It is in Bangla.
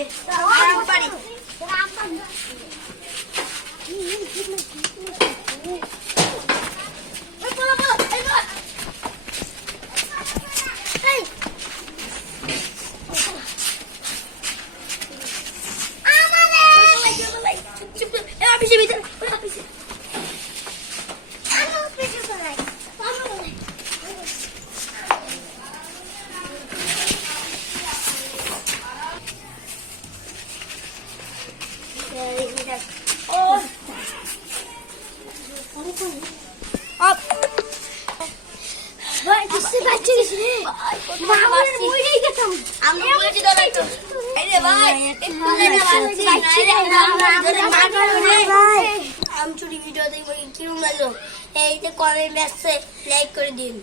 আছে আরাম পারি ভিডিও দেখবো কিরকম লাগলো এই যে কমেন্ট বক্সে লাইক করে দিন।